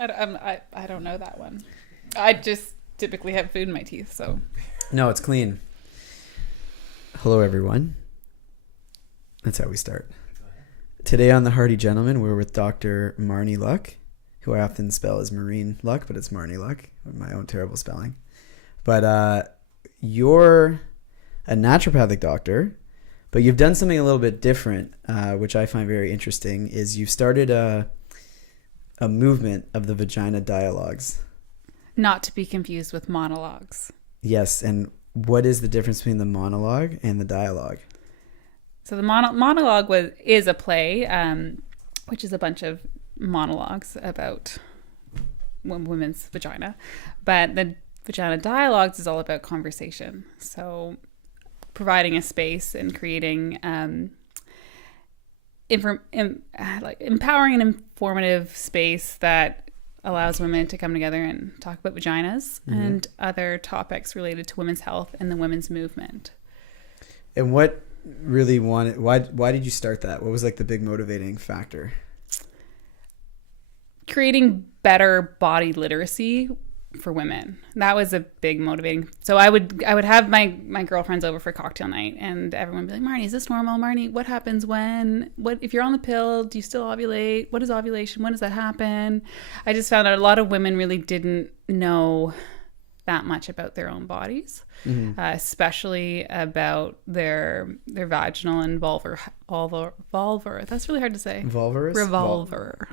I don't know that one. I just typically have food in my teeth, so. No, it's clean. Hello, everyone. That's how we start. Today on the Hearty Gentleman, we're with Dr. Marnie Luck, who I often spell as Marine Luck, but it's Marnie Luck, with my own terrible spelling. But you're a naturopathic doctor, but you've done something a little bit different, which I find very interesting, is you've started a movement of the Vagina Dialogues. Not to be confused with monologues. Yes, and what is the difference between the monologue and the dialogue? So the monologue is a play, which is a bunch of monologues about women's vagina. But the Vagina Dialogues is all about conversation. So providing a space and creating empowering and informative space that allows women to come together and talk about vaginas and other topics related to women's health and the women's movement. And what really why did you start that? What was like the big motivating factor? Creating better body literacy for women. That was a big motivating. So I would have my girlfriends over for cocktail night, and everyone would be like, Marnie, is this normal? Marnie, what happens if you're on the pill, do you still ovulate? What is ovulation? When does that happen? I just found out a lot of women really didn't know that much about their own bodies, especially about their vaginal and vulvar. That's really hard to say. Vulvarous? Vulvar.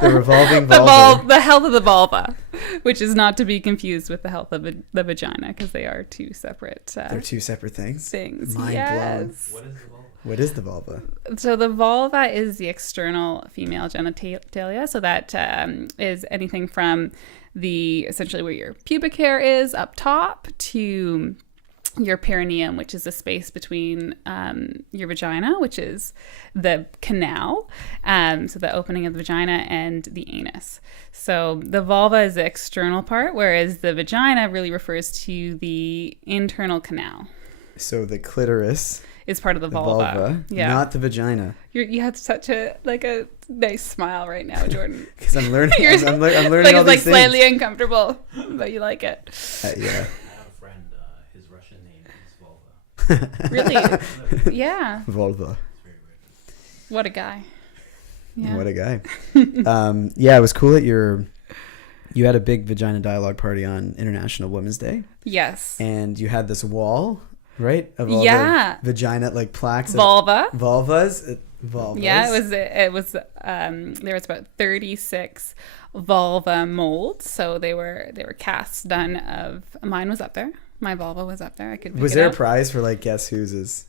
The revolving vulva. The health of the vulva, which is not to be confused with the health of the vagina, because they are two separate. They're two separate things. Mind blown. What is the vulva? So the vulva is the external female genitalia. So that is anything from essentially where your pubic hair is up top to your perineum, which is the space between your vagina, which is the canal, so the opening of the vagina, and the anus. So the vulva is the external part, whereas the vagina really refers to the internal canal. So the clitoris is part of the vulva. Yeah, not the vagina. You have such a nice smile right now, Jordan. Because I'm learning. I'm learning like all it's these slightly uncomfortable, but you like it. Yeah. I have a friend. His Russian name is Vulva. Really? Yeah. Vulva. What a guy. Yeah. What a guy. Yeah, it was cool that you had a big Vagina Dialogue party on International Women's Day. Yes. And you had this wall, right? Of all the vagina plaques. Vulvas. Vulvas. Yeah, it was there was about 36 vulva molds. So they were casts done of, mine was up there. My vulva was up there. I could pick Was there up. a prize for guess whose is?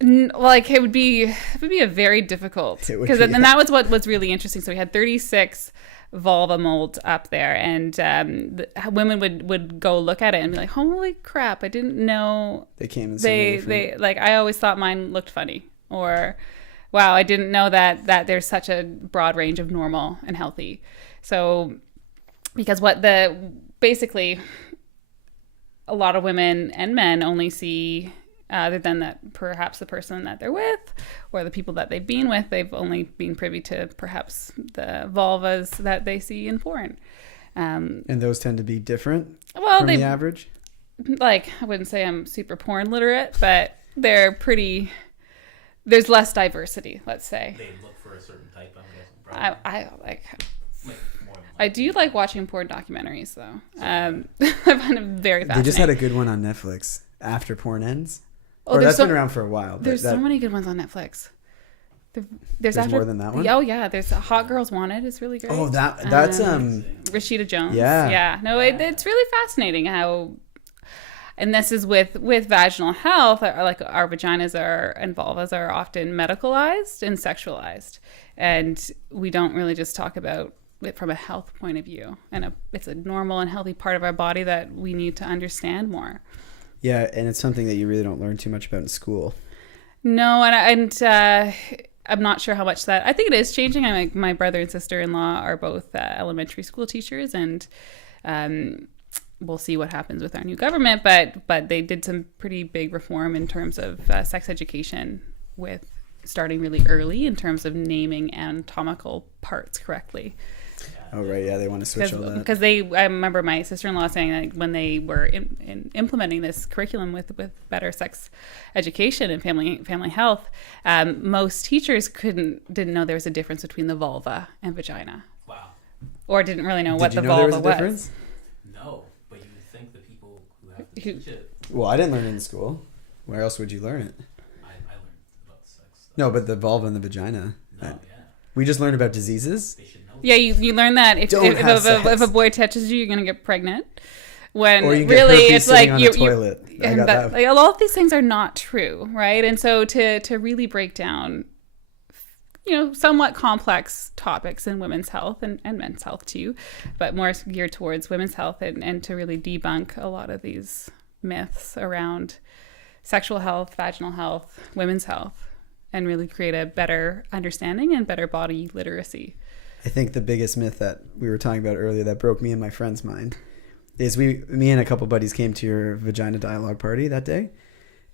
It would be a very difficult, because and that was what was really interesting. So we had 36 vulva molds up there, and women would go look at it and be like, holy crap, I didn't know they came in so many different... I always thought mine looked funny, or wow, I didn't know that there's such a broad range of normal and healthy. So because basically a lot of women and men only see, other than that perhaps the person that they're with or the people that they've been with, they've only been privy to perhaps the vulvas that they see in porn. And those tend to be different from the average? I wouldn't say I'm super porn literate, but they're pretty... There's less diversity, let's say. They look for a certain type, I'm guessing. I do like watching porn documentaries, though. I find it very fascinating. They just had a good one on Netflix, After Porn Ends. That's been around for a while. There's so many good ones on Netflix. There's more than that one? Oh, yeah. There's Hot Girls Wanted. It's really great. Oh, that's... Rashida Jones. Yeah. Yeah. No, it's really fascinating how... And this is with vaginal health, our vaginas and vulvas are often medicalized and sexualized. And we don't really just talk about it from a health point of view. And it's a normal and healthy part of our body that we need to understand more. Yeah, and it's something that you really don't learn too much about in school. No, and I'm not sure how much that... I think it is changing. My brother and sister-in-law are both elementary school teachers, and... we'll see what happens with our new government, but they did some pretty big reform in terms of sex education, with starting really early in terms of naming anatomical parts correctly. Oh, right. Yeah, they want to switch all that. Because I remember my sister-in-law saying that when they were implementing this curriculum with better sex education and family health, most teachers didn't know there was a difference between the vulva and vagina. Wow. Or didn't really know what the Did you know there vulva was a difference? No, but you would think the people who have to teach it. Well, I didn't learn it in school. Where else would you learn it? I learned about sex stuff. No, but the vulva and the vagina. No, yeah. We just learned about diseases. They should know. Yeah, you learn that if a boy touches you, you're going to get pregnant. When or you get really herpes it's like on a toilet. I got that. Like, a lot of these things are not true, right? And so to really break down, somewhat complex topics in women's health and men's health too, but more geared towards women's health and to really debunk a lot of these myths around sexual health, vaginal health, women's health, and really create a better understanding and better body literacy. I think the biggest myth that we were talking about earlier that broke me and my friend's mind is me and a couple buddies came to your Vagina Dialogue party that day.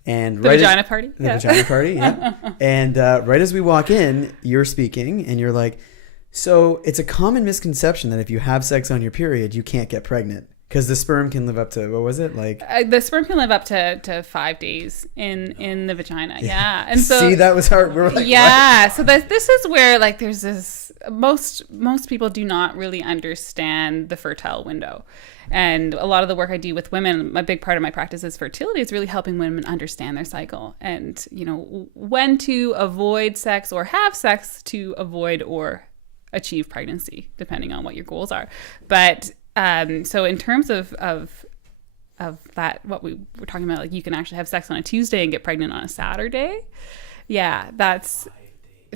And Vagina party? The Vagina party, yeah. And right as we walk in, you're speaking and you're like, so it's a common misconception that if you have sex on your period, you can't get pregnant. Because the sperm can live up to, what was it? Like the sperm can live up to 5 days in the vagina. Yeah. And so see, that was hard. We were like, yeah. what? So this is where like there's this most people do not really understand the fertile window. And a lot of the work I do with women, a big part of my practice is fertility. It's really helping women understand their cycle and, when to avoid sex or have sex to avoid or achieve pregnancy, depending on what your goals are. But so in terms of that, what we were talking about, like you can actually have sex on a Tuesday and get pregnant on a Saturday. Yeah, that's,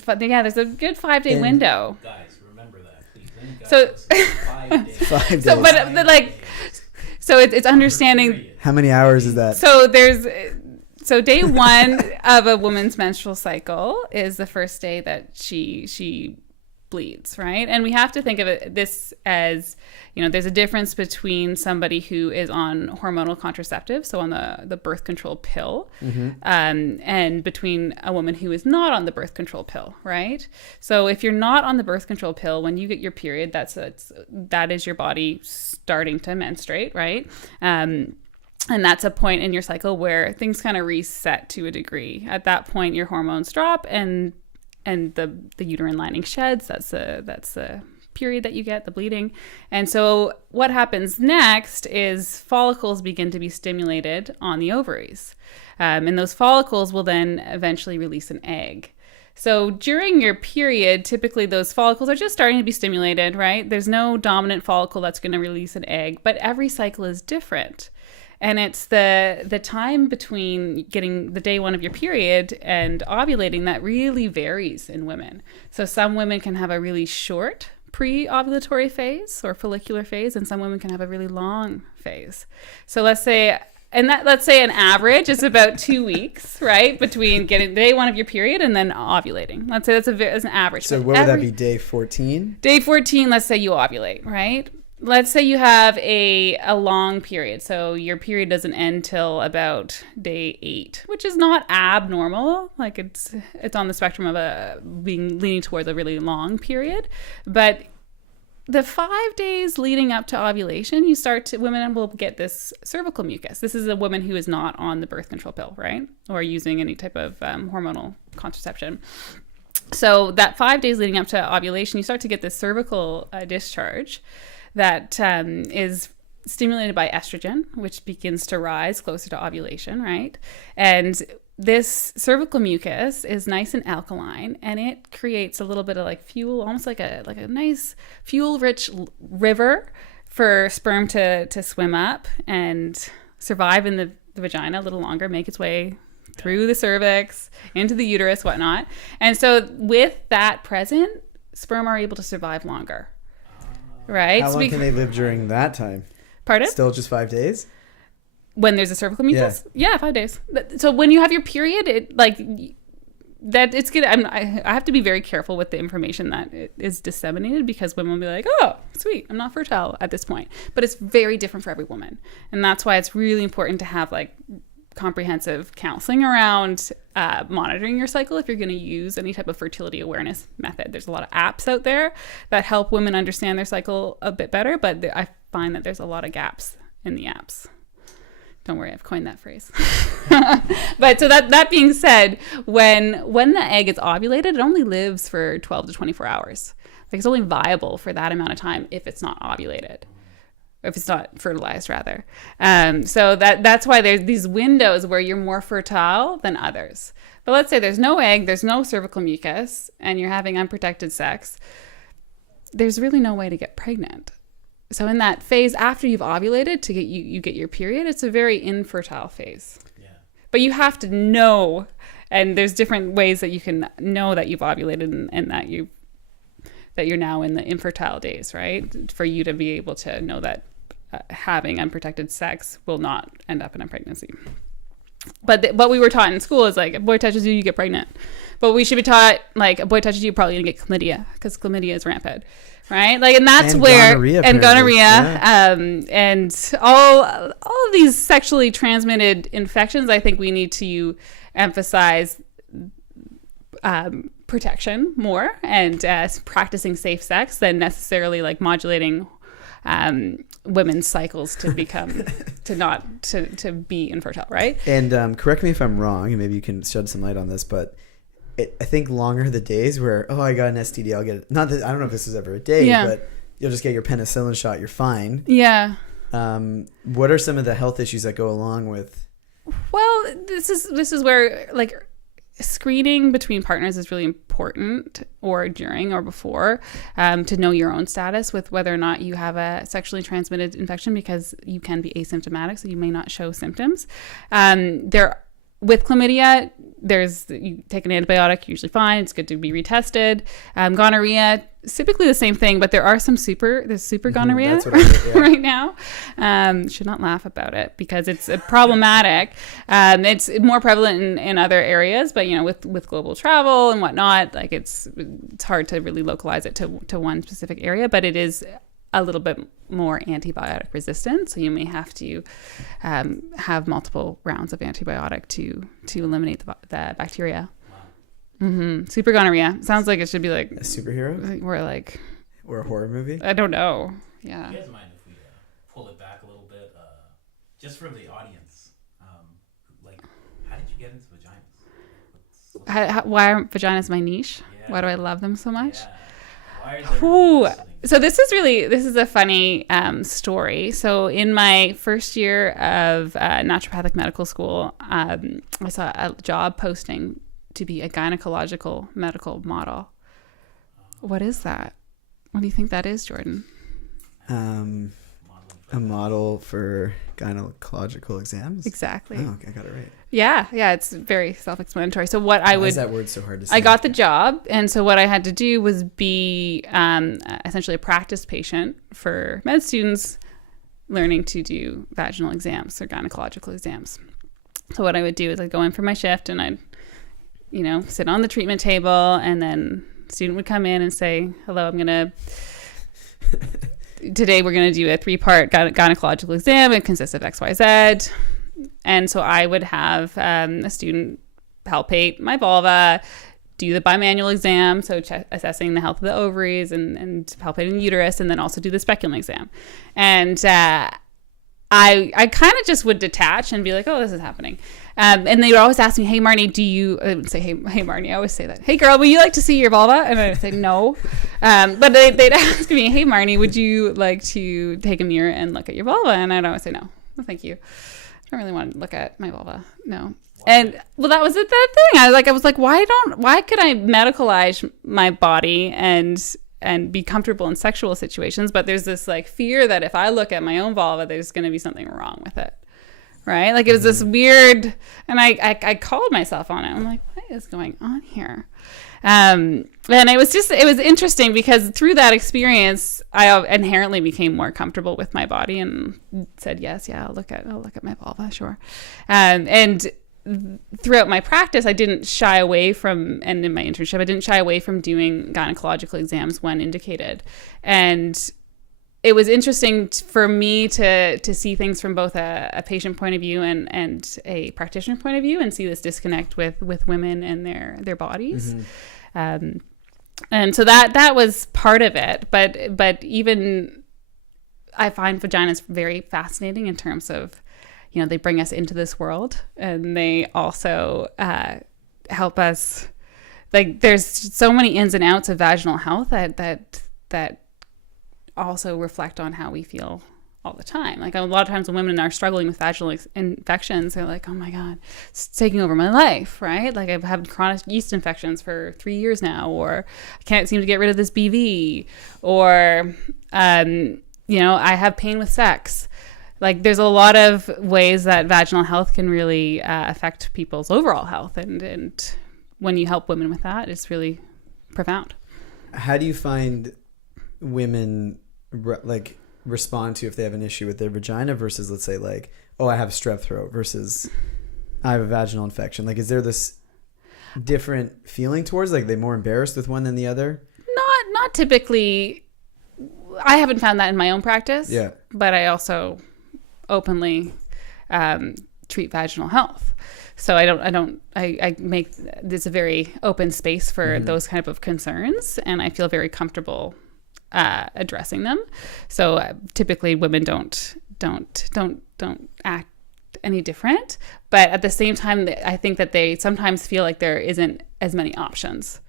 there's a good 5-day window. Guys, remember that, please. So, 5 days. 5 days. So, but like, so it's understanding. How many hours is that? So day 1 of a woman's menstrual cycle is the first day that she bleeds, right? And we have to think of this as, there's a difference between somebody who is on hormonal contraceptives, so on the birth control pill, and between a woman who is not on the birth control pill, right? So if you're not on the birth control pill, when you get your period, that is your body starting to menstruate, right? And that's a point in your cycle where things kind of reset to a degree. At that point, your hormones drop and the uterine lining sheds. That's the period that you get, the bleeding. And so what happens next is follicles begin to be stimulated on the ovaries. And those follicles will then eventually release an egg. So during your period, typically those follicles are just starting to be stimulated, right? There's no dominant follicle that's going to release an egg, but every cycle is different. And it's the time between getting the day 1 of your period and ovulating that really varies in women. So some women can have a really short pre-ovulatory phase or follicular phase, and some women can have a really long phase. So let's say an average is about 2 weeks, right, between getting day 1 of your period and then ovulating. Let's say that's an average. So what would that be, day 14? Day 14, let's say you ovulate, right? Let's say you have a long period. So your period doesn't end till about day 8, which is not abnormal. Like it's on the spectrum of leaning towards a really long period. But the 5 days leading up to ovulation, women will get this cervical mucus. This is a woman who is not on the birth control pill, right? Or using any type of hormonal contraception. So that 5 days leading up to ovulation, you start to get this cervical discharge that is stimulated by estrogen, which begins to rise closer to ovulation, right? And this cervical mucus is nice and alkaline, and it creates a little bit of like fuel, almost like a nice fuel-rich river for sperm to swim up and survive in the vagina a little longer, make its way through the cervix, into the uterus, whatnot. And so with that present, sperm are able to survive longer. Right. How long can they live during that time? Pardon? Still just 5 days? When there's a cervical mucus? Yeah, 5 days. So when you have your period, it's good. I have to be very careful with the information that is disseminated, because women will be like, oh, sweet, I'm not fertile at this point. But it's very different for every woman. And that's why it's really important to have like comprehensive counseling around monitoring your cycle if you're going to use any type of fertility awareness method. There's a lot of apps out there that help women understand their cycle a bit better, but I find that there's a lot of gaps in the apps. Don't worry, I've coined that phrase. But so that being said, when the egg is ovulated, it only lives for 12 to 24 hours. Like, it's only viable for that amount of time if it's not ovulated. If it's not fertilized, rather. So that's why there's these windows where you're more fertile than others. But let's say there's no egg, there's no cervical mucus, and you're having unprotected sex. There's really no way to get pregnant. So in that phase after you've ovulated to get you get your period, it's a very infertile phase. Yeah. But you have to know, and there's different ways that you can know that you've ovulated and that you're now in the infertile days, right? For you to be able to know that having unprotected sex will not end up in a pregnancy. But what we were taught in school is like, a boy touches you, you get pregnant. But we should be taught, like, a boy touches you, you're probably gonna get chlamydia, because chlamydia is rampant, right? Like, and that's where gonorrhea, and all of these sexually transmitted infections. I think we need to emphasize protection more and practicing safe sex than necessarily like modulating women's cycles to become to be infertile, right? And correct me if I'm wrong, and maybe you can shed some light on this, but I think longer the days where, I got an STD, I'll get it. Not that I don't know if this is ever a day, but you'll just get your penicillin shot, you're fine. Yeah. What are some of the health issues that go along with? Well, this is where, like, screening between partners is really important, or during or before, to know your own status with whether or not you have a sexually transmitted infection, because you can be asymptomatic, so you may not show symptoms. With chlamydia, you take an antibiotic, usually fine. It's good to be retested. Gonorrhea, typically the same thing, but there's super gonorrhea that's what I did, yeah. right now. Should not laugh about it because it's problematic. It's more prevalent in other areas, but with global travel and whatnot, like it's hard to really localize it to one specific area, but it is a little bit more antibiotic resistant, so you may have to have multiple rounds of antibiotic to eliminate the bacteria. Wow. Super gonorrhea sounds like it should be like a superhero, or a horror movie. I don't know. Yeah. Do you guys mind if we pull it back a little bit, just for the audience? Like, how did you get into vaginas? Why are vaginas my niche? Yeah. Why do I love them so much? Yeah. So this is a funny story. So in my first year of naturopathic medical school, I saw a job posting to be a gynecological medical model. What is that? What do you think that is, Jordan? A model for gynecological exams? Exactly. Oh, okay, I got it right. Yeah, it's very self-explanatory. So why is that word so hard to say? I got the job, and so what I had to do was be essentially a practice patient for med students learning to do vaginal exams or gynecological exams. So what I would do is I'd go in for my shift, and I'd sit on the treatment table, and then the student would come in and say, "Hello, today we're going to do a 3-part gynecological exam. It consists of XYZ." And so I would have a student palpate my vulva, do the bimanual exam, so assessing the health of the ovaries and palpating the uterus, and then also do the speculum exam. And I kind of just would detach and be like, "Oh, this is happening." And they would always ask me, "Hey, Marnie, I would say, hey, Marnie, I always say that. Hey, girl, would you like to see your vulva?" And I would say, "No." But they'd ask me, "Hey, Marnie, would you like to take a mirror and look at your vulva?" And I'd always say, "No, thank you. I don't really want to look at my vulva. No." And well, that was that thing. I was like, why could I medicalize my body and be comfortable in sexual situations, but there's this like fear that if I look at my own vulva, there's going to be something wrong with it, right? Like it was this weird, and I called myself on it. I'm like, what is going on here? And it was interesting because through that experience, I inherently became more comfortable with my body and said, yes, yeah, I'll look at my vulva, sure. And throughout my practice, I didn't shy away from, and in my internship, I didn't shy away from doing gynecological exams when indicated. And it was interesting for me to see things from both a patient point of view and a practitioner point of view, and see this disconnect with women and their bodies. And so that was part of it. But even I find vaginas very fascinating in terms of, you know, they bring us into this world, and they also help us. Like, there's so many ins and outs of vaginal health that also reflect on how we feel all the time. Like, a lot of times when women are struggling with vaginal infections, they're like, oh my God, it's taking over my life, right? Like, I've had chronic yeast infections for 3 years now, or I can't seem to get rid of this BV, or, you know, I have pain with sex. Like, there's a lot of ways that vaginal health can really affect people's overall health. And when you help women with that, it's really profound. How do you find women respond to if they have an issue with their vagina versus, let's say, like, oh, I have strep throat versus I have a vaginal infection? Like, is there this different feeling towards, like, are they more embarrassed with one than the other? Not typically. I haven't found that in my own practice. Yeah. But I also openly treat vaginal health. So I make this a very open space for those kind of concerns, and I feel very comfortable addressing them. So typically women don't act any different, but at the same time, I think that they sometimes feel like there isn't as many options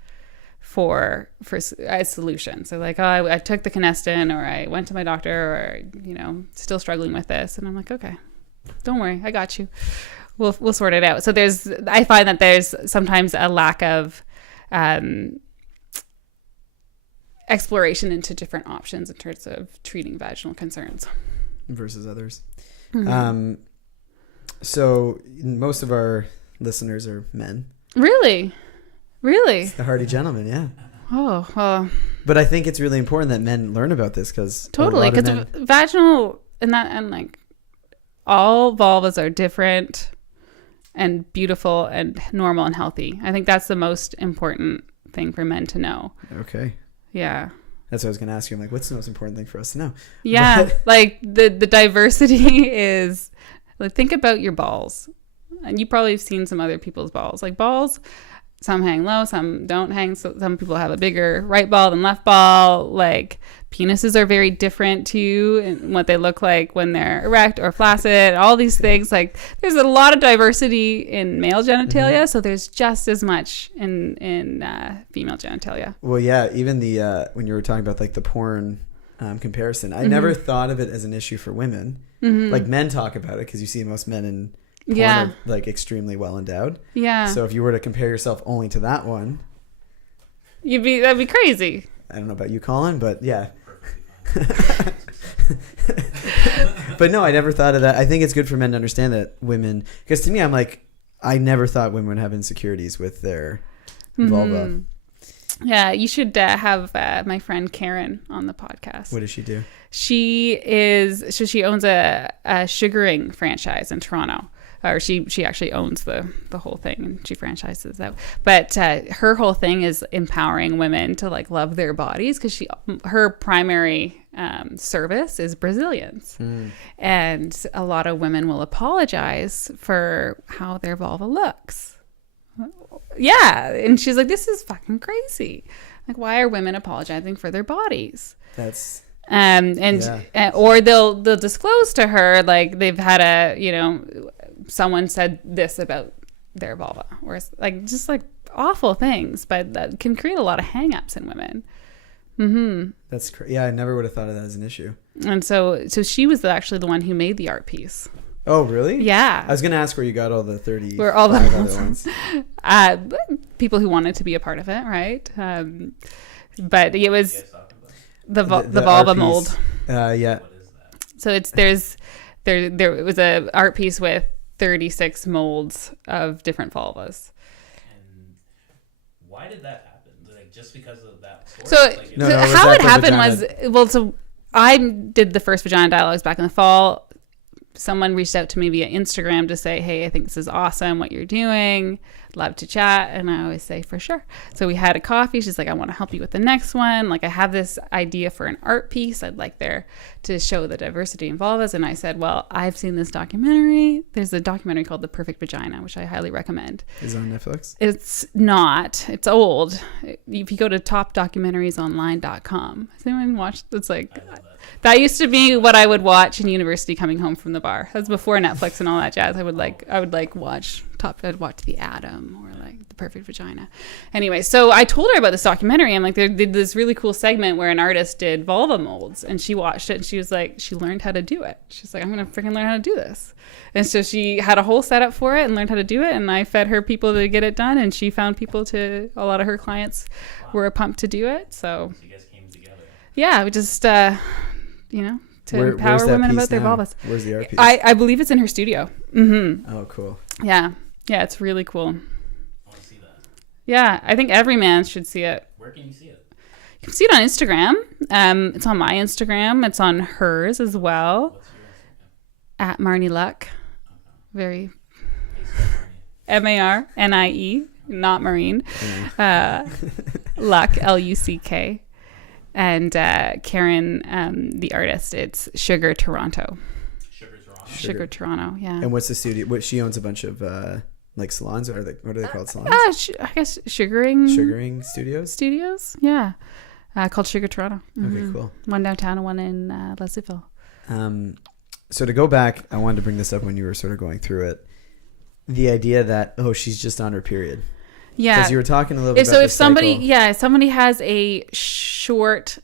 for a solution. So like, oh, I took the Canestin, or I went to my doctor, or, you know, still struggling with this. And I'm like, okay, don't worry, I got you. We'll sort it out. So I find that there's sometimes a lack of exploration into different options in terms of treating vaginal concerns versus others. So most of our listeners are men. Really? It's the Hearty gentleman, yeah. Oh, well. But I think it's really important that men learn about this, because totally, because vaginal and like all vulvas are different and beautiful and normal and healthy. I think that's the most important thing for men to know. Okay. Yeah. That's what I was going to ask you. I'm like, what's the most important thing for us to know? Yeah. Like the diversity is, like, think about your balls. And you probably have seen some other people's balls. Like, balls, some hang low, some don't hang. So some people have a bigger right ball than left ball. Like, penises are very different too, in what they look like when they're erect or flaccid. All these things. Like, there's a lot of diversity in male genitalia, so there's just as much in female genitalia. Well, yeah. Even the when you were talking about, like, the porn comparison, I never thought of it as an issue for women. Like, men talk about it because you see most men in porn are, like, extremely well endowed. Yeah. So if you were to compare yourself only to that one, that'd be crazy. I don't know about you, Colin, but yeah. But no, I never thought of that. I think it's good for men to understand that women, because to me, I'm like, I never thought women would have insecurities with their vulva. Yeah, you should have my friend Karen on the podcast. What does she do? She owns a sugaring franchise in Toronto. Or she actually owns the whole thing, and she franchises that. But her whole thing is empowering women to, like, love their bodies, because her primary service is Brazilians, and a lot of women will apologize for how their vulva looks. Yeah, and she's like, this is fucking crazy. Like, why are women apologizing for their bodies? That's or they'll disclose to her, like, they've had someone said this about their vulva, or like just like awful things, but that can create a lot of hang-ups in women. That's yeah, I never would have thought of that as an issue. And so she was actually the one who made the art piece. Oh, really? Yeah. I was going to ask where you got all the 30. Where all the other ones. People who wanted to be a part of it, right? But it was the vulva mold. Yeah. What is that? So there was a art piece with 36 molds of different vulvas. And why did that happen? Like, just because of that source? So, how it happened was, so I did the first Vagina Dialogues back in the fall. someone reached out to me via Instagram to say, hey, I think this is awesome what you're doing. Love to chat. And I always say, for sure. So we had a coffee. She's like, I want to help you with the next one. Like, I have this idea for an art piece I'd like there to show the diversity involved us. And I said, well, I've seen this documentary. There's a documentary called The Perfect Vagina, which I highly recommend. Is it on Netflix? It's not. It's old. If you go to topdocumentaries.online.com. Has anyone watched? It's like, that used to be what I would watch in university coming home from the bar. That's before Netflix and all that jazz. I would watch I'd watch The Atom or like The Perfect Vagina. Anyway, so I told her about this documentary. I'm like, they did this really cool segment where an artist did vulva molds, and she watched it and she was like, she learned how to do it. She's like, I'm gonna freaking learn how to do this. And so she had a whole setup for it and learned how to do it, and I fed her people to get it done, and she found people to, a lot of her clients were pumped to do it. So you guys came together. Yeah, we just to empower women about their vulvas. Where's the art piece? I believe it's in her studio. Mm-hmm. Oh, cool. Yeah, it's really cool. I want to see that. Yeah, I think every man should see it. Where can you see it? You can see it on Instagram. It's on my Instagram. It's on hers as well. What's your Instagram? At Marnie Luck. Okay. Very Marnie. Marnie, not Marine. Luck, Luck. And Karen, the artist, it's Sugar Toronto. Sugar Toronto, yeah. And what's the studio? She owns a bunch of like salons, or what are they called? Salons? I guess sugaring studios, yeah. Called Sugar Toronto. Mm-hmm. Okay, cool. One downtown and one in Leslieville. So to go back, I wanted to bring this up when you were sort of going through it. The idea that, she's just on her period. Yeah. Because you were talking a little bit about so if somebody, cycle. somebody has a short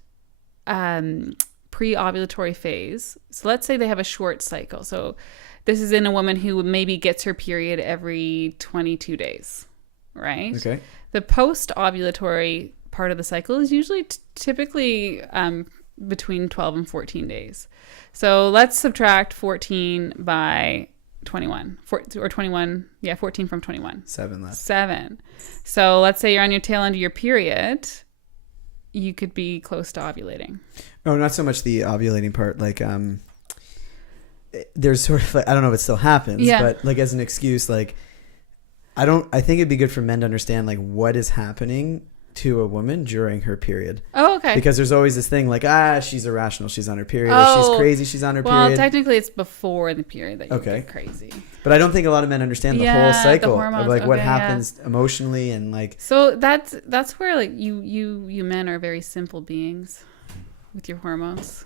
pre-ovulatory phase. So let's say they have a short cycle. So this is in a woman who maybe gets her period every 22 days, right? Okay. The post-ovulatory part of the cycle is usually typically between 12 and 14 days. So let's subtract 14 by 21 or 21. Yeah, 14 from 21. 7 left. 7. So let's say you're on your tail end of your period. You could be close to ovulating. No, not so much the ovulating part. Like, there's sort of like, I don't know if it still happens, but like as an excuse, like, I think it'd be good for men to understand like what is happening to a woman during her period. Oh, okay. Because there's always this thing like, she's irrational, she's on her period, or she's crazy, she's on her period. Well, technically it's before the period that you get crazy. But I don't think a lot of men understand the whole cycle of like what happens emotionally and like. So that's where like you men are very simple beings with your hormones.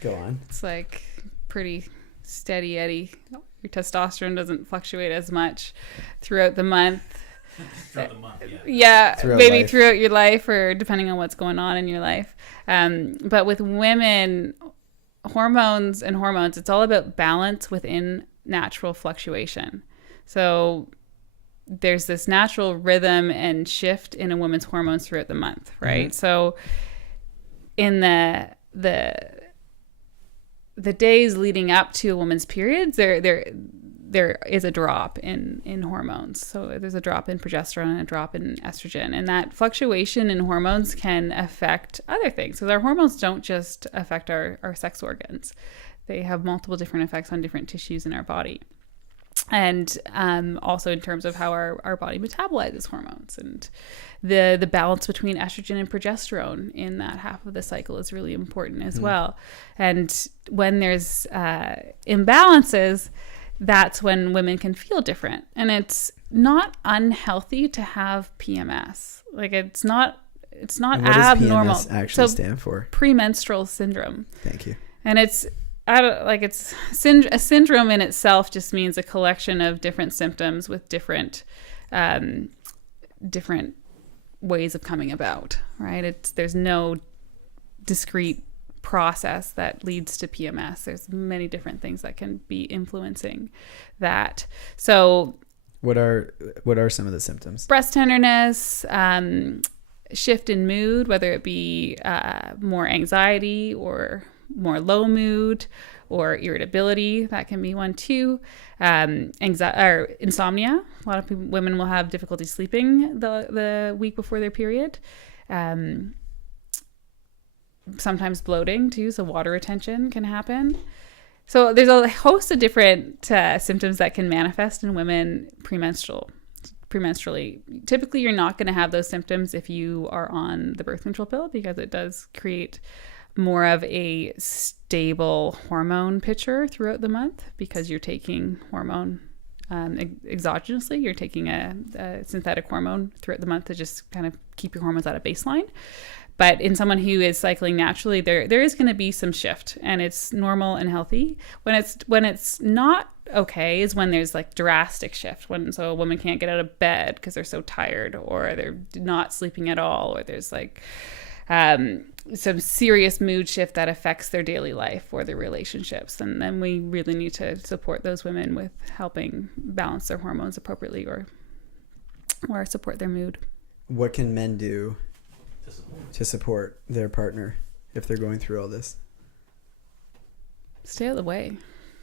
Go on. It's like pretty steady Eddie. Your testosterone doesn't fluctuate as much throughout the month. Throughout the month, Throughout your life, or depending on what's going on in your life. But with women, hormones, it's all about balance within natural fluctuation. So there's this natural rhythm and shift in a woman's hormones throughout the month, right? Mm-hmm. So in the days leading up to a woman's periods, there is a drop in hormones. So there's a drop in progesterone and a drop in estrogen. And that fluctuation in hormones can affect other things. So our hormones don't just affect our sex organs. They have multiple different effects on different tissues in our body. And also in terms of how our body metabolizes hormones. And the balance between estrogen and progesterone in that half of the cycle is really important as well. And when there's imbalances, that's when women can feel different. And it's not unhealthy to have PMS. Like it's not abnormal. What does PMS actually stand for? Premenstrual Syndrome. Thank you. And it's a syndrome in itself just means a collection of different symptoms with different ways of coming about, right? There's no discrete process that leads to PMS. There's many different things that can be influencing that. So what are some of the symptoms? Breast tenderness, shift in mood, whether it be more anxiety or more low mood, or irritability. That can be one too. Anxiety or insomnia. A lot of women will have difficulty sleeping the week before their period. Sometimes bloating too, so water retention can happen. So there's a host of different symptoms that can manifest in women premenstrually. Typically, you're not going to have those symptoms if you are on the birth control pill, because it does create more of a stable hormone picture throughout the month, because you're taking hormone exogenously. You're taking a synthetic hormone throughout the month to just kind of keep your hormones at a baseline. But in someone who is cycling naturally, there is going to be some shift, and it's normal and healthy. When it's not okay is when there's like drastic shift. So a woman can't get out of bed because they're so tired, or they're not sleeping at all, or there's like some serious mood shift that affects their daily life or their relationships. And then we really need to support those women with helping balance their hormones appropriately, or support their mood. What can men do to support their partner if they're going through all this? Stay out of the way.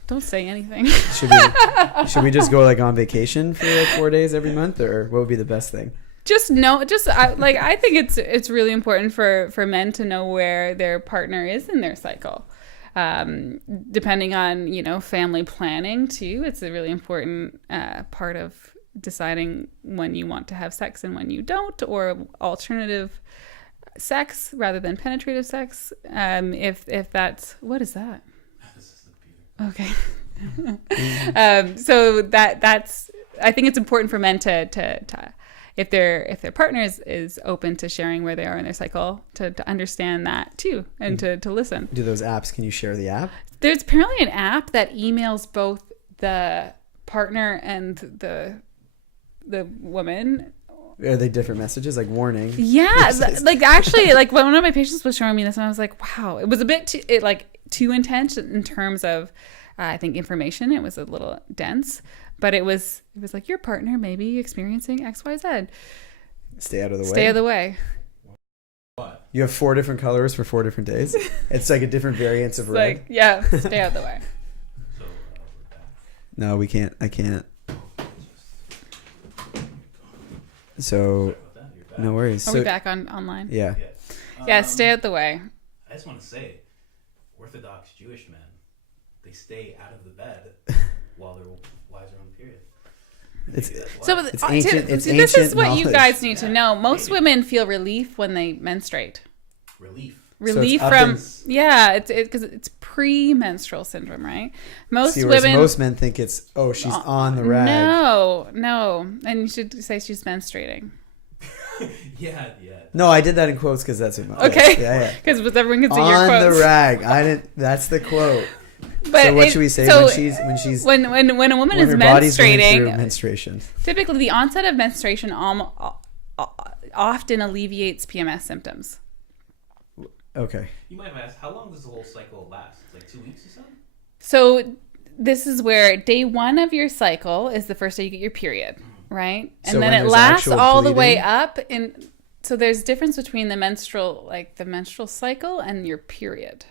Don't say anything. Should we just go like on vacation for like 4 days every month, or what would be the best thing? I think it's really important for men to know where their partner is in their cycle. Depending on, family planning too, it's a really important part of deciding when you want to have sex and when you don't, or alternative sex rather than penetrative sex. If that's, what is that? Okay. So that's, I think it's important for men to if their partner is open to sharing where they are in their cycle, to understand that too, and to listen. Do those apps, can you share the app? There's apparently an app that emails both the partner and the woman. Are they different messages, like warning? Yeah, actually, when one of my patients was showing me this, and I was like, wow, it was a bit too intense in terms of, I think, information. It was a little dense, but it was like, your partner may be experiencing X, Y, Z. Stay out of the way. Stay out of the way. What? You have 4 different colors for 4 different days. It's like a different variants of red. Stay out of the way. So, No, we can't. I can't. So, no worries. Are we back online? Yeah. Yeah, stay out the way. I just want to say, Orthodox Jewish men, they stay out of the bed while their wives are on the period. It's ancient. It's this is what knowledge. You guys need to know. Most women feel relief when they menstruate. Relief from because it's premenstrual syndrome, right? Most men think it's she's on the rag. No, and you should say she's menstruating. yeah. No, I did that in quotes because that's what. Okay. Yeah. Because everyone can see your quotes. On the rag. I didn't. That's the quote. But so what should we say when a woman is her body's going menstruating? through menstruation. Typically, the onset of menstruation often alleviates PMS symptoms. Okay. You might have asked, how long does the whole cycle last? It's like 2 weeks or something? So this is where day 1 of your cycle is the first day you get your period, right? And so then it lasts all the way up. So there's difference between the menstrual cycle and your period.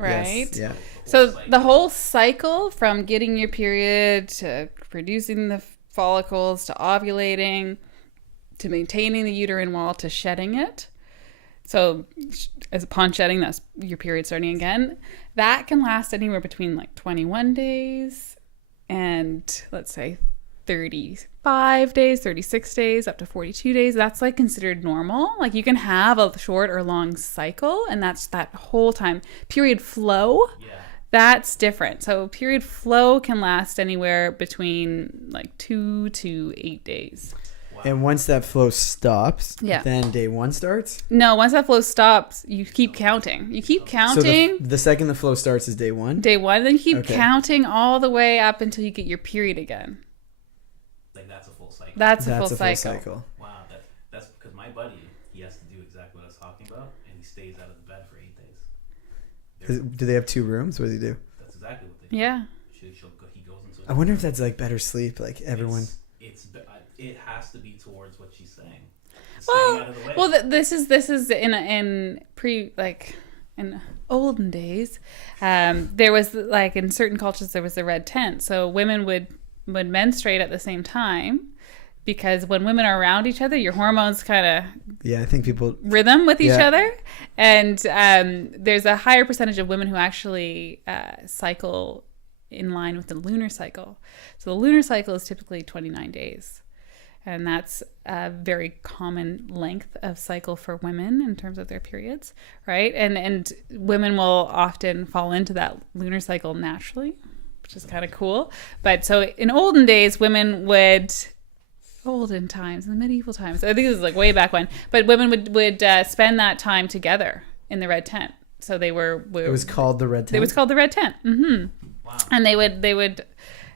Right? Yes, yeah. So the whole cycle, from getting your period to producing the follicles to ovulating to maintaining the uterine wall to shedding it. So as upon shedding, that's your period starting again. That can last anywhere between 21 days and, let's say, 35 days, 36 days, up to 42 days. That's considered normal. You can have a short or long cycle, and that's that whole time. Period flow, that's different. So period flow can last anywhere between 2 to 8 days. Wow. And once that flow stops, then day 1 starts? No, once that flow stops, you keep counting. You keep counting. So the second the flow starts is day 1? Day 1, then you keep counting all the way up until you get your period again. That's a full cycle. That's a full cycle. Wow, that's because my buddy, he has to do exactly what I was talking about, and he stays out of the bed for 8 days. Do they have 2 rooms? What does he do? That's exactly what they do. Yeah. He goes into. I wonder if that's better sleep. Everyone. It has to be towards what she's saying. This is in olden days. There was in certain cultures there was the red tent, so women would menstruate at the same time because when women are around each other, your hormones kind of Yeah, I think people rhythm with each Yeah. other. And there's a higher percentage of women who actually cycle in line with the lunar cycle. So the lunar cycle is typically 29 days. And that's a very common length of cycle for women in terms of their periods, right? And women will often fall into that lunar cycle naturally, which is kind of cool. But so in olden days, women would, olden times, in the medieval times, I think this is like way back when, but women would spend that time together in the red tent. So they were it was called the red tent. it was called the red tent. Mm-hmm. Wow. And they would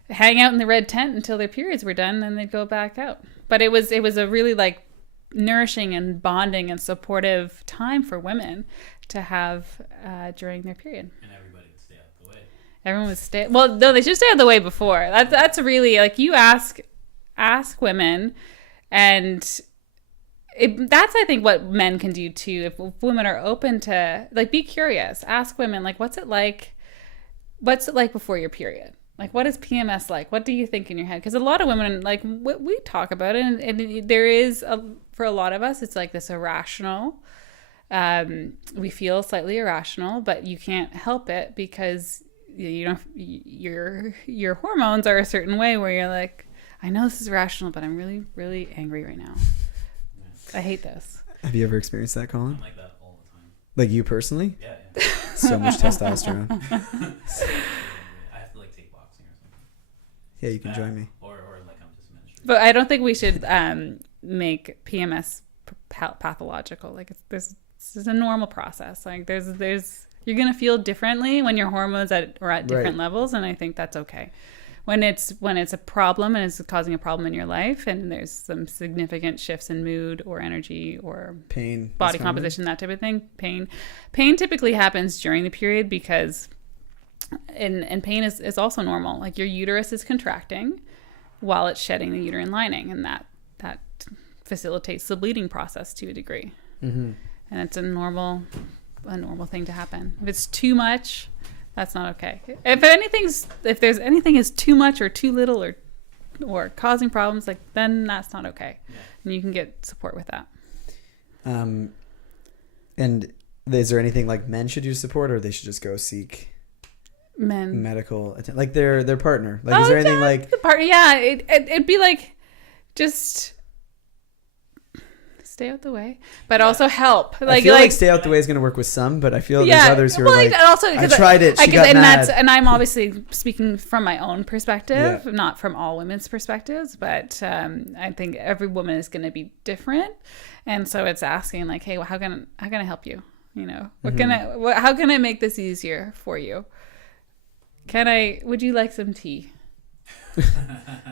hang out in the red tent until their periods were done, and then they'd go back out. But it was a really like nourishing and bonding and supportive time for women to have during their period. And everybody would stay out of the way. Everyone would stay. Well, no, they should stay out of the way before. That's really like you ask women, and that's I think what men can do too. If women are open to like be curious, ask women like, what's it like before your period? Like, what is PMS like? What do you think in your head? Because a lot of women, like, we talk about it, and there is, for a lot of us, it's like this irrational. We feel slightly irrational, but you can't help it because you know your hormones are a certain way where you're like, I know this is rational, but I'm really, really angry right now. Yeah. I hate this. Have you ever experienced that, Colin? I'm like that all the time. Like you personally? Yeah. So much testosterone. I have to like take boxing or something. Yeah, you can join me. Or like I'm just menstruating. But I don't think we should make PMS pathological. Like this is a normal process. Like there's you're gonna feel differently when your hormones are at different levels, and I think that's okay. When it's a problem and it's causing a problem in your life, and there's some significant shifts in mood or energy or Pain. body composition, that type of thing. Pain typically happens during the period because, and pain is also normal. Like your uterus is contracting while it's shedding the uterine lining, and that facilitates the bleeding process to a degree. Mm-hmm. And it's a normal thing to happen. If it's too much, that's not okay. If there's anything is too much or too little or causing problems, like then that's not okay. Yeah. And you can get support with that. And is there anything like men should use support, or they should just go seek medical attention, like their partner? Like, is there anything like the partner? Yeah, it'd be like just stay out the way, but also help. I feel like stay out the way is going to work with some, but I feel there's others who are like, also, I tried it, she got mad. And I'm obviously speaking from my own perspective, not from all women's perspectives, but I think every woman is going to be different, and so it's asking like, hey, well, how can I help you? You know, how can I make this easier for you? Would you like some tea?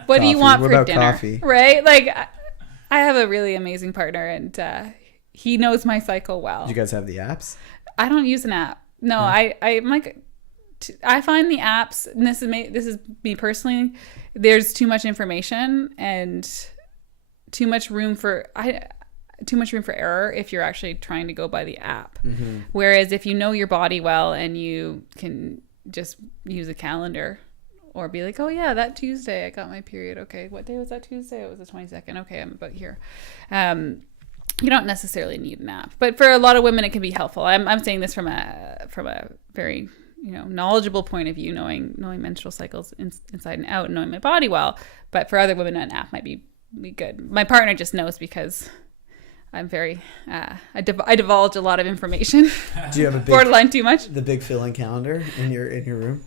What do you want for dinner? Coffee? Right? Like, I have a really amazing partner, and he knows my cycle well. Do you guys have the apps? I don't use an app. No, I find the apps, and this is me personally, there's too much information and too much room for error if you're actually trying to go by the app. Mm-hmm. Whereas if you know your body well and you can just use a calendar or be like, oh yeah, that Tuesday I got my period. Okay, what day was that Tuesday? It was the 22nd. Okay, I'm about here. You don't necessarily need an app, but for a lot of women, it can be helpful. I'm saying this from a very knowledgeable point of view, knowing menstrual cycles inside and out, and knowing my body well. But for other women, an app might be good. My partner just knows because I'm very I divulge a lot of information. Do you have a big, borderline too much? The big fill-in calendar in your room?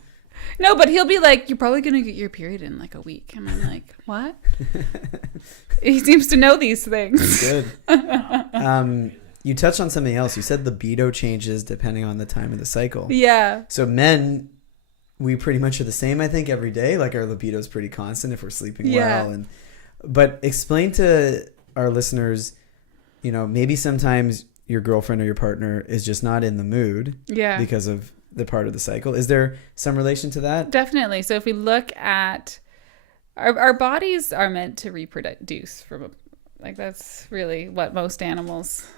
No, but he'll be like, you're probably going to get your period in like a week. And I'm like, what? He seems to know these things. That's good. You touched on something else. You said libido changes depending on the time of the cycle. Yeah. So men, we pretty much are the same, I think, every day. Like our libido is pretty constant if we're sleeping well. But explain to our listeners, maybe sometimes your girlfriend or your partner is just not in the mood because of the part of the cycle. Is there some relation to that? Definitely. So if we look at our bodies are meant to reproduce that's really what most animals,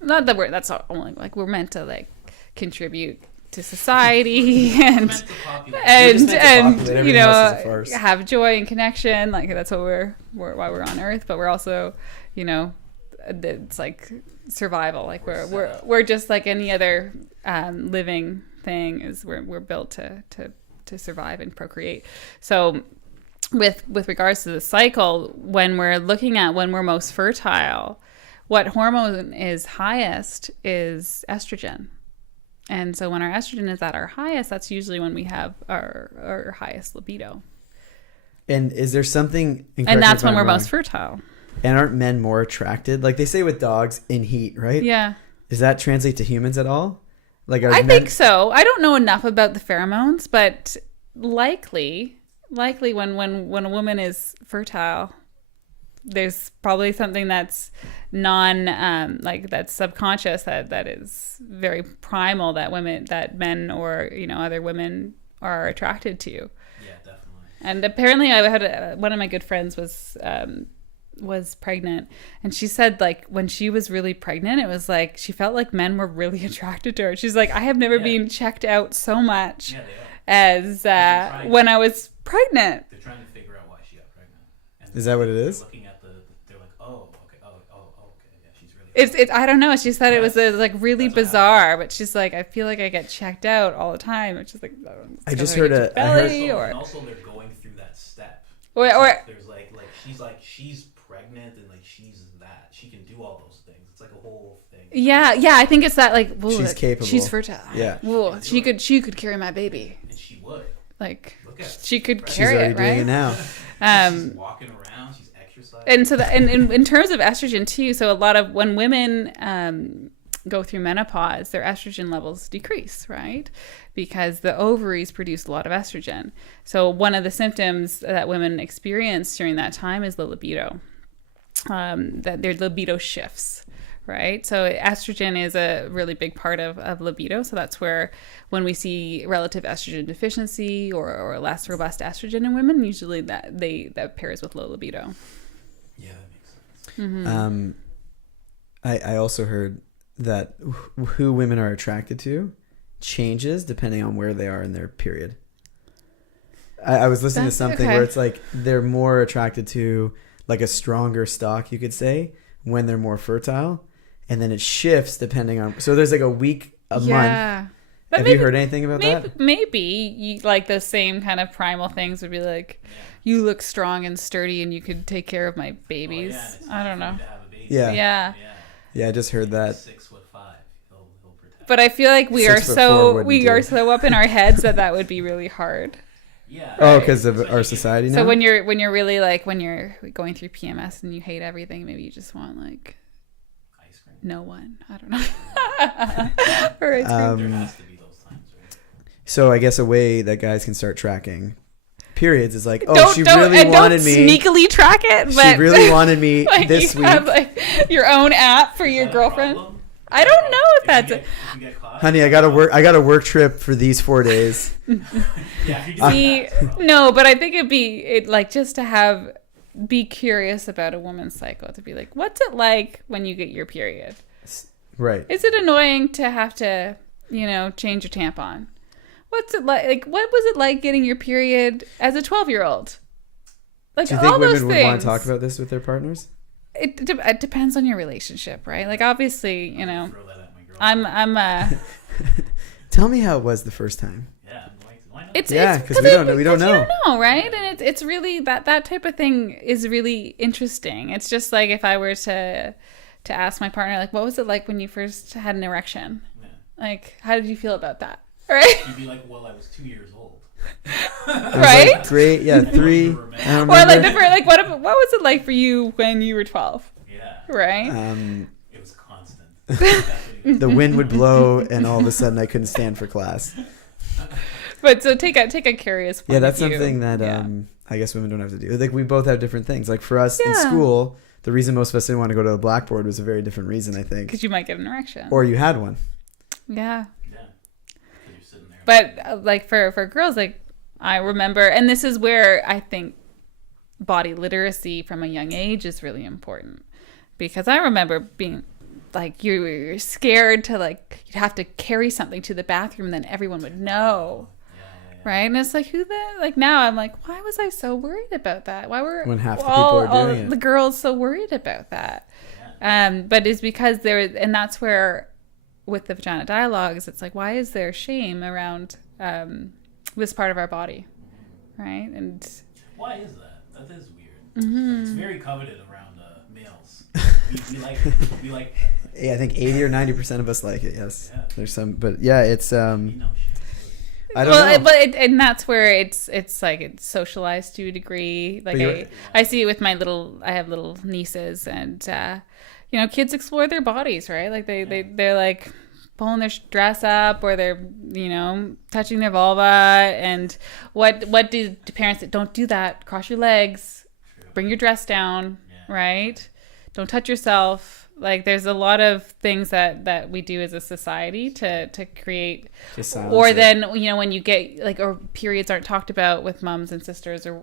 not that that's only like we're meant to like contribute to society and Meant to populate. We're just meant to and populate. you Everything else is a know, farce. have joy and connection. Like that's what why we're on Earth. But we're also, you know, it's like survival. Like we're just like any other living thing. Is we're built to survive and procreate. So with regards to the cycle, when we're looking at when we're most fertile, what hormone is highest is estrogen. And so when our estrogen is at our highest, that's usually when we have our highest libido. And is there something? And that's when we're most fertile. And aren't men more attracted? Like they say with dogs in heat, right? Yeah. Does that translate to humans at all? Like I think so. I don't know enough about the pheromones, but likely when a woman is fertile, there's probably something that's like that's subconscious that is very primal that men or, you know, other women are attracted to. Yeah, definitely. And apparently I had one of my good friends was pregnant, and she said like when she was really pregnant, it was like she felt like men were really attracted to her. She's like, I have never been checked out so much as when I was pregnant. They're trying to figure out why she got pregnant. And is that what it is? They're looking at they're like, oh, okay, okay, yeah, she's really. It's I don't know. She said it was like really bizarre, but she's like, I feel like I get checked out all the time. It's just like I just heard a belly or and also they're going through that step. or There's she's pregnant and like she's that she can do all those things. It's like a whole thing. yeah. I think it's that like whoa, she's capable. She's fertile. Yeah. Whoa, she could carry my baby. And she would. Like Look at she could her. She's carry already it, doing right? it now. She's walking around. She's exercising. And so and in terms of estrogen too, so a lot of when women go through menopause, their estrogen levels decrease, right? Because the ovaries produce a lot of estrogen. So one of the symptoms that women experience during that time is the libido, that their libido shifts, right? So estrogen is a really big part of libido. So that's where when we see relative estrogen deficiency or less robust estrogen in women, usually that pairs with low libido. Yeah, that makes sense. Mm-hmm. I also heard that who women are attracted to changes depending on where they are in their period. I was listening to something where it's like they're more attracted to like a stronger stock, you could say, when they're more fertile, and then it shifts depending on. So there's like a week, a month. But have you heard anything about that? Maybe you, like the same kind of primal things would be like, you look strong and sturdy, and you could take care of my babies. I don't know. Yeah. I just heard that. 6'5". He'll protect. But I feel like we are 6'4" so so up in our heads that would be really hard. Yeah. Oh, because of our society now. So when you're really like when you're going through PMS and you hate everything, maybe you just want like ice cream. No one. I don't know. Or ice cream. There has to be those times, right? So I guess a way that guys can start tracking periods is like, don't wanted me. Sneakily track it, but she really wanted me like this you week. have like your own app for your girlfriend. I don't know if that's If you get caught, Honey, I got a work trip for these 4 days. yeah, if you See, no, but I think it like just to be curious about a woman's cycle, to be like, what's it like when you get your period? Right. Is it annoying to have to, change your tampon? What's it like? Like, what was it like getting your period as a 12-year-old? Like, do you think all those women would things. want to talk about this with their partners? It depends on your relationship, right? Like, obviously, throw that at my girlfriend. I'm Tell me how it was the first time. Yeah, why not? Because we don't know. We don't know. You don't know, right? And it's really that type of thing is really interesting. It's just like if I were to ask my partner, like, what was it like when you first had an erection? Yeah. Like, how did you feel about that? Right? You'd be like, well, I was 2 years old. Right? Like, great. Yeah, 3. Or like different. Like, what was it like for you when you were 12? Yeah. Right? It was constant. The wind would blow, and all of a sudden, I couldn't stand for class. But so take a curious point. Yeah, that's of view. something that I guess women don't have to do. Like, we both have different things. Like, for us in school, the reason most of us didn't want to go to a blackboard was a very different reason, I think. Because you might get an erection. Or you had one. Yeah. Yeah. You're sitting there. But like for girls, like I remember, and this is where I think body literacy from a young age is really important, because I remember being like you're scared to like you'd have to carry something to the bathroom and then everyone would know. Right. And it's like, now I'm like, why was I so worried about that? Why were when half the people are doing it? The girls so worried about that? But it's because and that's where with the Vagina Dialogues, it's like, why is there shame around this part of our body? Right. And why is that? That is weird. Mm-hmm. It's very coveted around males. We like that. Yeah, I think 80 or 90% of us like it. Yes, Yeah. There's some, but yeah, it's You know, shame. I don't know. And that's where it's like it's socialized to a degree. Like I see it with I have little nieces, and kids explore their bodies, right? Like they're like pulling their dress up, or they're touching their vulva. And what do parents that don't do that? Cross your legs, bring your dress down, right? Don't touch yourself. Like there's a lot of things that we do as a society to create, or then when you get like, or periods aren't talked about with moms and sisters or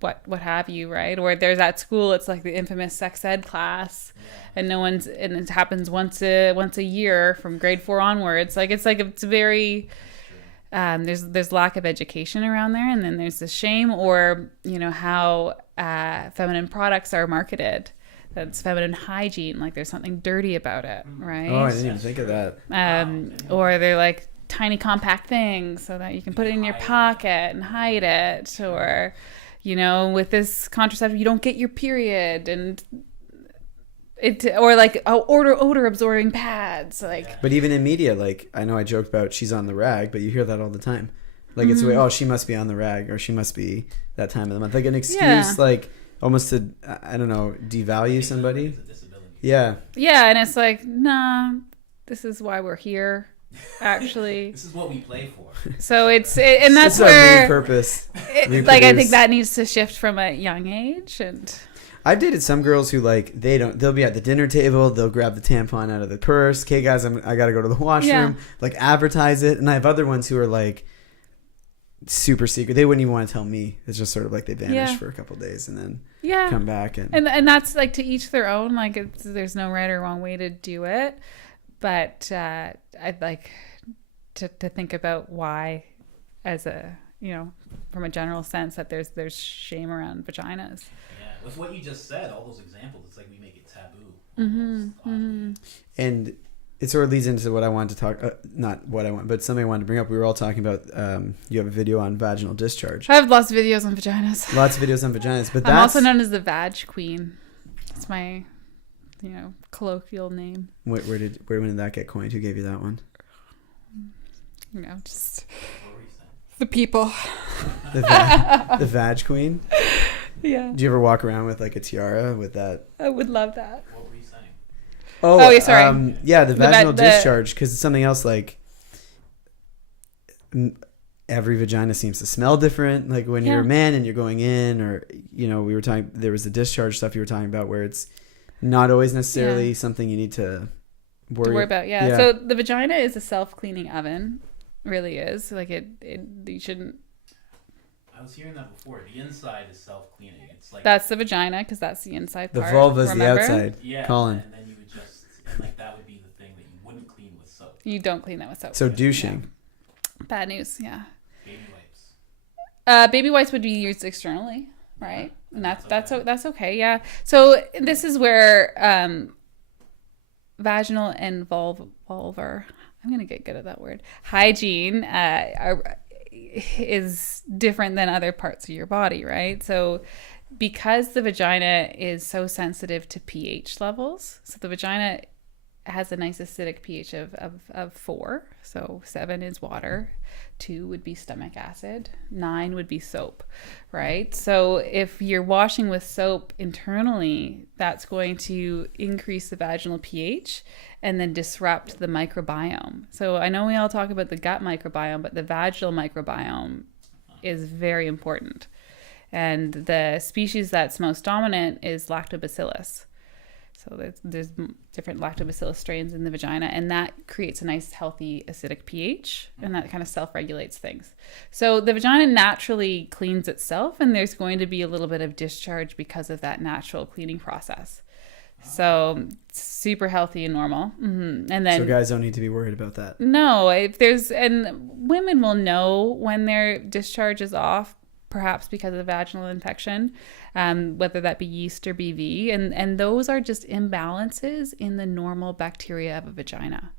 what have you, right? Or there's at school, it's like the infamous sex ed class, and and it happens once a year from grade 4 onwards. It's very there's lack of education around there, and then there's the shame, or how feminine products are marketed. That's feminine hygiene, like there's something dirty about it, right? Oh, I didn't even think of that. Or they're like tiny compact things so that you can put it in your pocket and hide it. Or, with this contraceptive, you don't get your period, and or like odor absorbing pads. Like, but even in media, like I know I joked about she's on the rag, but you hear that all the time. Like it's the way, she must be on the rag, or she must be that time of the month. Like an excuse, like almost to, I don't know, devalue somebody. Yeah. Yeah, and it's like, nah, this is why we're here, actually. This is what we play for. So and that's where our main purpose. I think that needs to shift from a young age. And I've dated some girls who they'll be at the dinner table, they'll grab the tampon out of the purse. Okay, guys, I gotta go to the washroom. Like advertise it. And I have other ones who are like super secret. They wouldn't even want to tell me. It's just sort of like they vanish for a couple of days and then come back, and that's like to each their own. Like there's no right or wrong way to do it, but I'd like to think about why, as a from a general sense, that there's shame around vaginas. With what you just said, all those examples, it's like we make it taboo. And it sort of leads into what I wanted to talk, not what I want, but something I wanted to bring up. We were all talking about, you have a video on vaginal discharge. I have lots of videos on vaginas. Lots of videos on vaginas, but I'm also known as the Vag Queen. That's my, colloquial name. When did that get coined? Who gave you that one? Just the people. The Vag Queen? Yeah. Do you ever walk around with like a tiara with that? I would love that. What were you saying? Oh, sorry. The vaginal discharge, because it's something else. Like every vagina seems to smell different. Like when you're a man and you're going in, or we were talking. There was the discharge stuff you were talking about, where it's not always necessarily something you need to worry about. Yeah. So the vagina is a self-cleaning oven. Really is. Like you shouldn't. I was hearing that before. The inside is self-cleaning. It's like that's the vagina, because that's the inside part. The vulva's the outside. Yeah, Colin. And then you would that would be the thing that you wouldn't clean with soap. You don't clean that with soap. So douching. Yeah. Bad news. Yeah. Baby wipes. Baby wipes would be used externally, right? And that's okay. Yeah. So this is where vaginal and vulvar. I'm gonna get good at that word. Hygiene is different than other parts of your body, right? So because the vagina is so sensitive to pH levels, so the vagina has a nice acidic pH of 4. So 7 is water, 2 would be stomach acid, 9 would be soap, right? So if you're washing with soap internally, that's going to increase the vaginal pH and then disrupt the microbiome. So I know we all talk about the gut microbiome, but the vaginal microbiome is very important. And the species that's most dominant is lactobacillus. So there's different lactobacillus strains in the vagina, and that creates a nice, healthy, acidic pH, and that kind of self-regulates things. So the vagina naturally cleans itself, and there's going to be a little bit of discharge because of that natural cleaning process. So super healthy and normal. And then So guys don't need to be worried about that. no, if there's, and women will know when their discharge is off, perhaps because of vaginal infection, whether that be yeast or BV, and those are just imbalances in the normal bacteria of a vagina.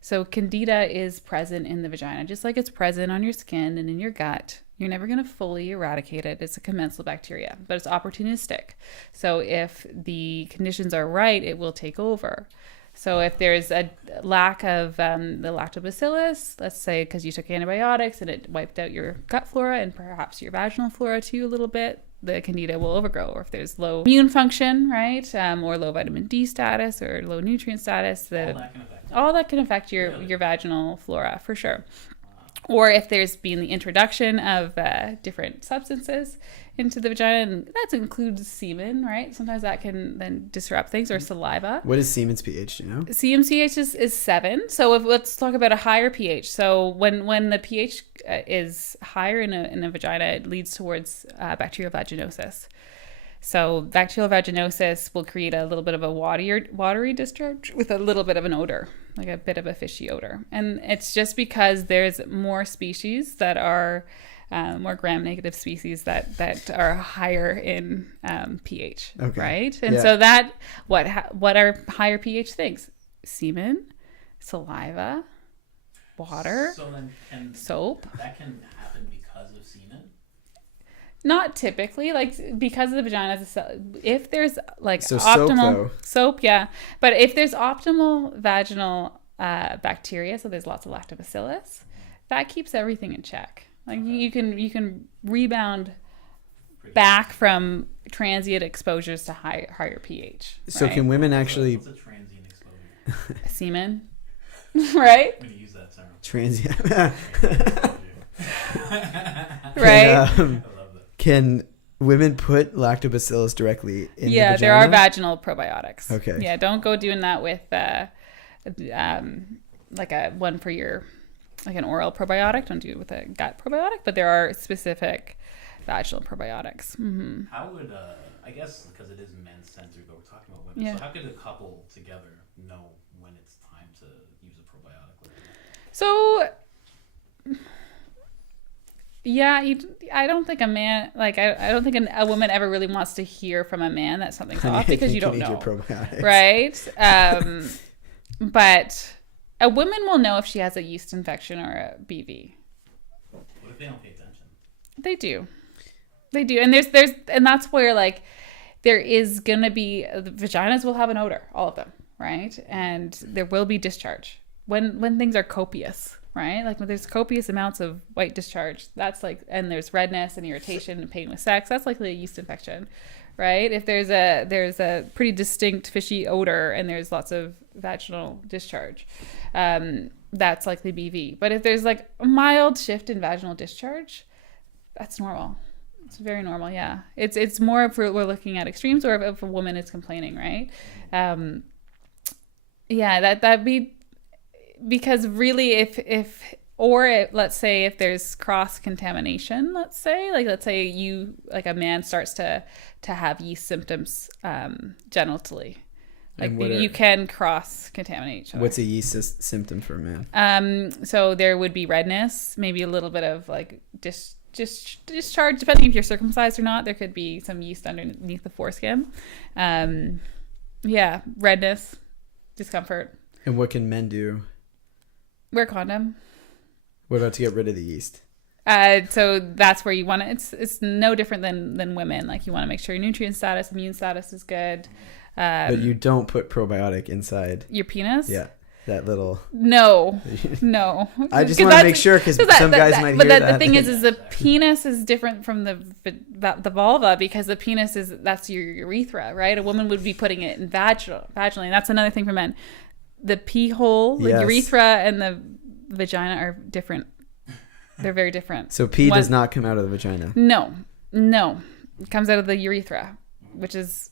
So candida is present in the vagina, just like it's present on your skin and in your gut. You're never going to fully eradicate it. It's a commensal bacteria, but it's opportunistic. So if the conditions are right, it will take over. So if there's a lack of the lactobacillus, let's say because you took antibiotics and it wiped out your gut flora and perhaps your vaginal flora too a little bit, the candida will overgrow. Or if there's low immune function, right, or low vitamin D status or low nutrient status, all that can affect your vaginal flora for sure. Or if there's been the introduction of different substances into the vagina, and that includes semen, right? Sometimes that can then disrupt things, or saliva. What is semen's pH, do you know? CMCH is 7. So let's talk about a higher pH. So when the pH is higher in a vagina, it leads towards bacterial vaginosis. So bacterial vaginosis will create a little bit of a watery discharge with a little bit of an odor, like a bit of a fishy odor. And it's just because there's more species that are more gram-negative species that are higher in pH, right? And so that, what are higher pH things? Semen, saliva, water, soap. That can happen because of semen? Not typically, like because of the vagina. If there's like so optimal soap, yeah. But if there's optimal vaginal bacteria, so there's lots of lactobacillus, that keeps everything in check. Like you can rebound back from transient exposures to higher pH. So right? Can women actually What's a transient exposure? Semen, right? When you use that term. transient? Right. Can women put lactobacillus directly in the vagina? There are vaginal probiotics. Okay. Yeah, don't go doing that with like a one for your, like an oral probiotic. Don't do it with a gut probiotic, but there are specific vaginal probiotics. Mm-hmm. How would, I guess because it is men's-centered, but we're talking about women, so how could a couple together know when it's time to use a probiotic? So... yeah, I don't think a man, like, I don't think a woman ever really wants to hear from a man that something's off because you don't know. Your probiotics. Right? But a woman will know if she has a yeast infection or a BV. What if they don't pay attention? They do. And and that's where, like, there is going to be, the vaginas will have an odor, all of them, right? And there will be discharge when things are copious. Right? Like when there's copious amounts of white discharge, that's like, and there's redness and irritation and pain with sex, that's likely a yeast infection, right? If there's a pretty distinct fishy odor and there's lots of vaginal discharge, that's likely BV. But if there's like a mild shift in vaginal discharge, that's normal. It's very normal, yeah. It's more if we're looking at extremes, or if a woman is complaining, right? That'd be... because really let's say if there's cross-contamination, let's say you, like a man starts to have yeast symptoms genitally, like you can cross-contaminate each other. What's a yeast symptom for a man? So there would be redness, maybe a little bit of like discharge, depending if you're circumcised or not. There could be some yeast underneath the foreskin. Redness, discomfort. And what can men do? Wear condom. What about to get rid of the yeast? So that's where you want to, it's no different than women. Like you want to make sure your nutrient status, immune status is good. But you don't put probiotic inside your penis? Yeah. That little... No. I just want to make sure because some guys might hear that. But the thing is the penis is different from the vulva, because the penis that's your urethra, right? A woman would be putting it in vaginally. And that's another thing for men. The pee hole, the urethra, and the vagina are different. They're very different. So pee does not come out of the vagina? No. It comes out of the urethra, which is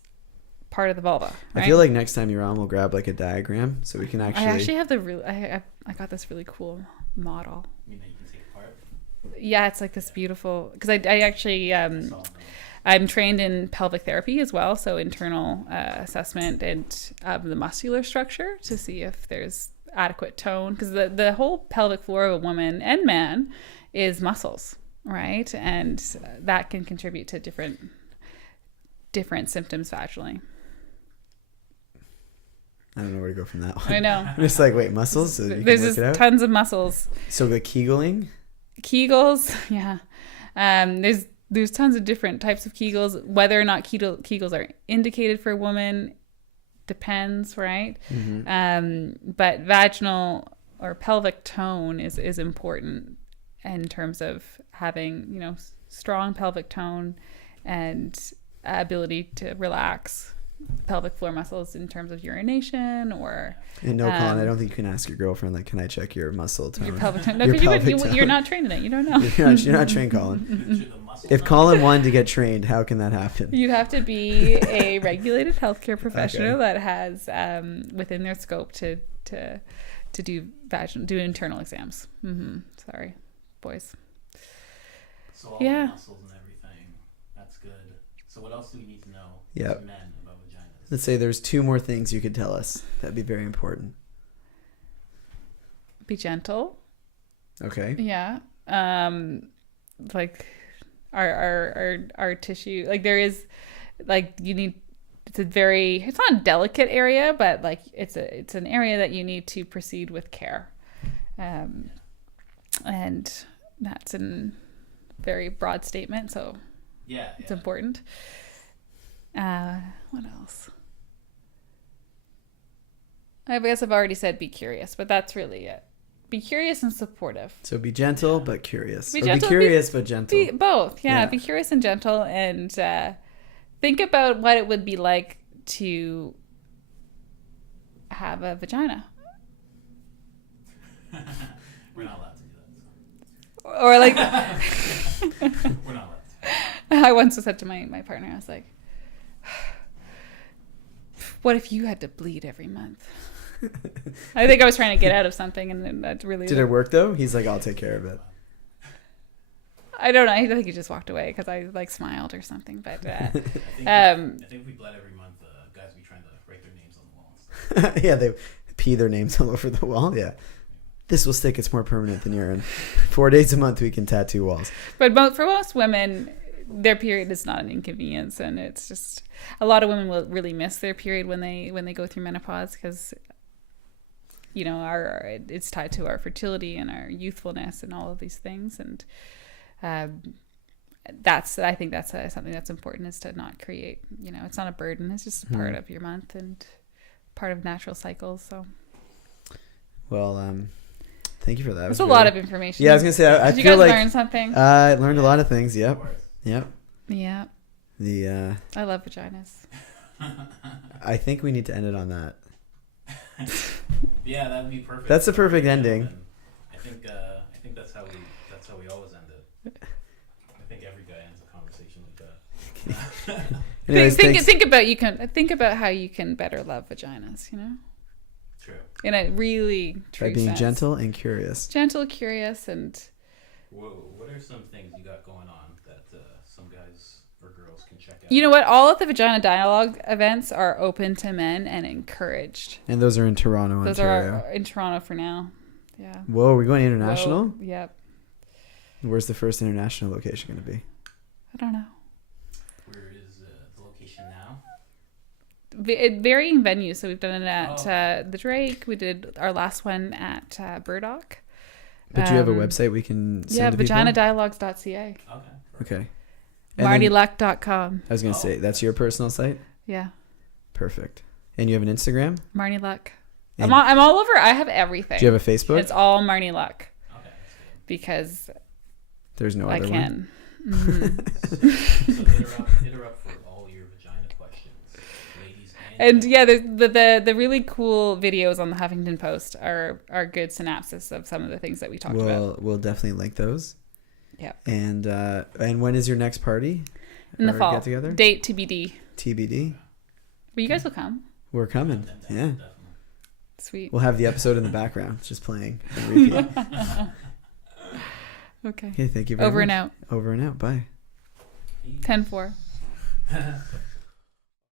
part of the vulva. Right? I feel like next time you're on, we'll grab like a diagram so we can actually... I actually have I got this really cool model. You mean that you can take apart? Yeah, it's like this beautiful... Because I actually... I'm trained in pelvic therapy as well, so internal assessment and of the muscular structure to see if there's adequate tone, because the whole pelvic floor of a woman and man is muscles, right? And that can contribute to different symptoms vaginally. I don't know where to go from that one. I know. I'm just like, wait, muscles? So There's just tons of muscles. So the Kegels, yeah. There's tons of different types of Kegels. Whether or not Kegels are indicated for a woman depends, right? Mm-hmm. But vaginal or pelvic tone is important in terms of having, strong pelvic tone and ability to relax pelvic floor muscles in terms of urination or. And no, Colin, I don't think you can ask your girlfriend, like, can I check your muscle tone? Your pelvic tone. No, because you're not trained in it. You don't know. You're not trained, Colin. If Colin wanted to get trained, how can that happen? You'd have to be a regulated healthcare professional that has within their scope to do internal exams. Sorry, boys. So all the muscles and everything. That's good. So what else do we need to know as men about vaginas? Let's say there's 2 more things you could tell us. That'd be very important. Be gentle. Okay. Yeah. Like our tissue, like there is, like you need. It's not a delicate area, but like it's an area that you need to proceed with care, and that's a very broad statement. So it's important. What else? I guess I've already said be curious, but that's really it. Be curious and supportive. So be gentle but curious. Be curious but gentle. Both. Yeah. Be curious and gentle, and think about what it would be like to have a vagina. We're not allowed to do that. Or like We're not allowed to. I once said to my partner, I was like, what if you had to bleed every month? I think I was trying to get out of something, and then that really Did it work though? He's like, I'll take care of it. I don't know. I think he just walked away because I like smiled or something. But I think if we bled every month, guys be trying to write their names on the walls. Yeah, they pee their names all over the wall. Yeah. This will stick. It's more permanent than urine. 4 days a month we can tattoo walls. But for most women, their period is not an inconvenience, and it's just a lot of women will really miss their period when they go through menopause because it's tied to our fertility and our youthfulness and all of these things, and I think that's something that's important, is to not create, it's not a burden. It's just a part of your month and part of natural cycles. So, well, thank you for that. That's a lot of information. Yeah, I was gonna say, I Did feel you guys like learn something? I learned a lot of things. Yep. Yeah. I love vaginas. I think we need to end it on that. Yeah, that'd be perfect. That's the perfect ending. I think that's how we always end it. I think every guy ends a conversation like that. Anyways, think about how you can better love vaginas. True. In a really true by being sense. gentle and curious. Gentle, curious, and. Whoa, what are some things you got going on that some guys or girls can check out? You know what? All of the Vagina Dialogue events are open to men and encouraged. And those are in Toronto, Those Ontario. are in Toronto for now. Yeah. Whoa, we're going international? Whoa, yep. Where's the first international location going to be? I don't know. Where is the location now? Varying venues. So we've done it at the Drake. We did our last one at Burdock. But do you have a website we can send to people? vaginadialogues.ca. Okay. MarnieLuck.com. I was going to say, that's your personal site? Yeah. Perfect. And you have an Instagram? Marnie Luck. And I'm all over. I have everything. Do you have a Facebook? It's all Marnie Luck. Okay, that's good. Because there's no I other can. one. So hit her up for all your vagina questions, ladies. And yeah, the really cool videos on the Huffington Post are good synopsis of some of the things that we talked about. We'll definitely link those. Yeah. And when is your next party? In the fall. Get together? Date TBD. TBD. But you guys will come. We're coming. Yeah. Sweet. We'll have the episode in the background, just playing on repeat. Okay. Okay, thank you very much. Over and out. Over and out. Bye. 10-4.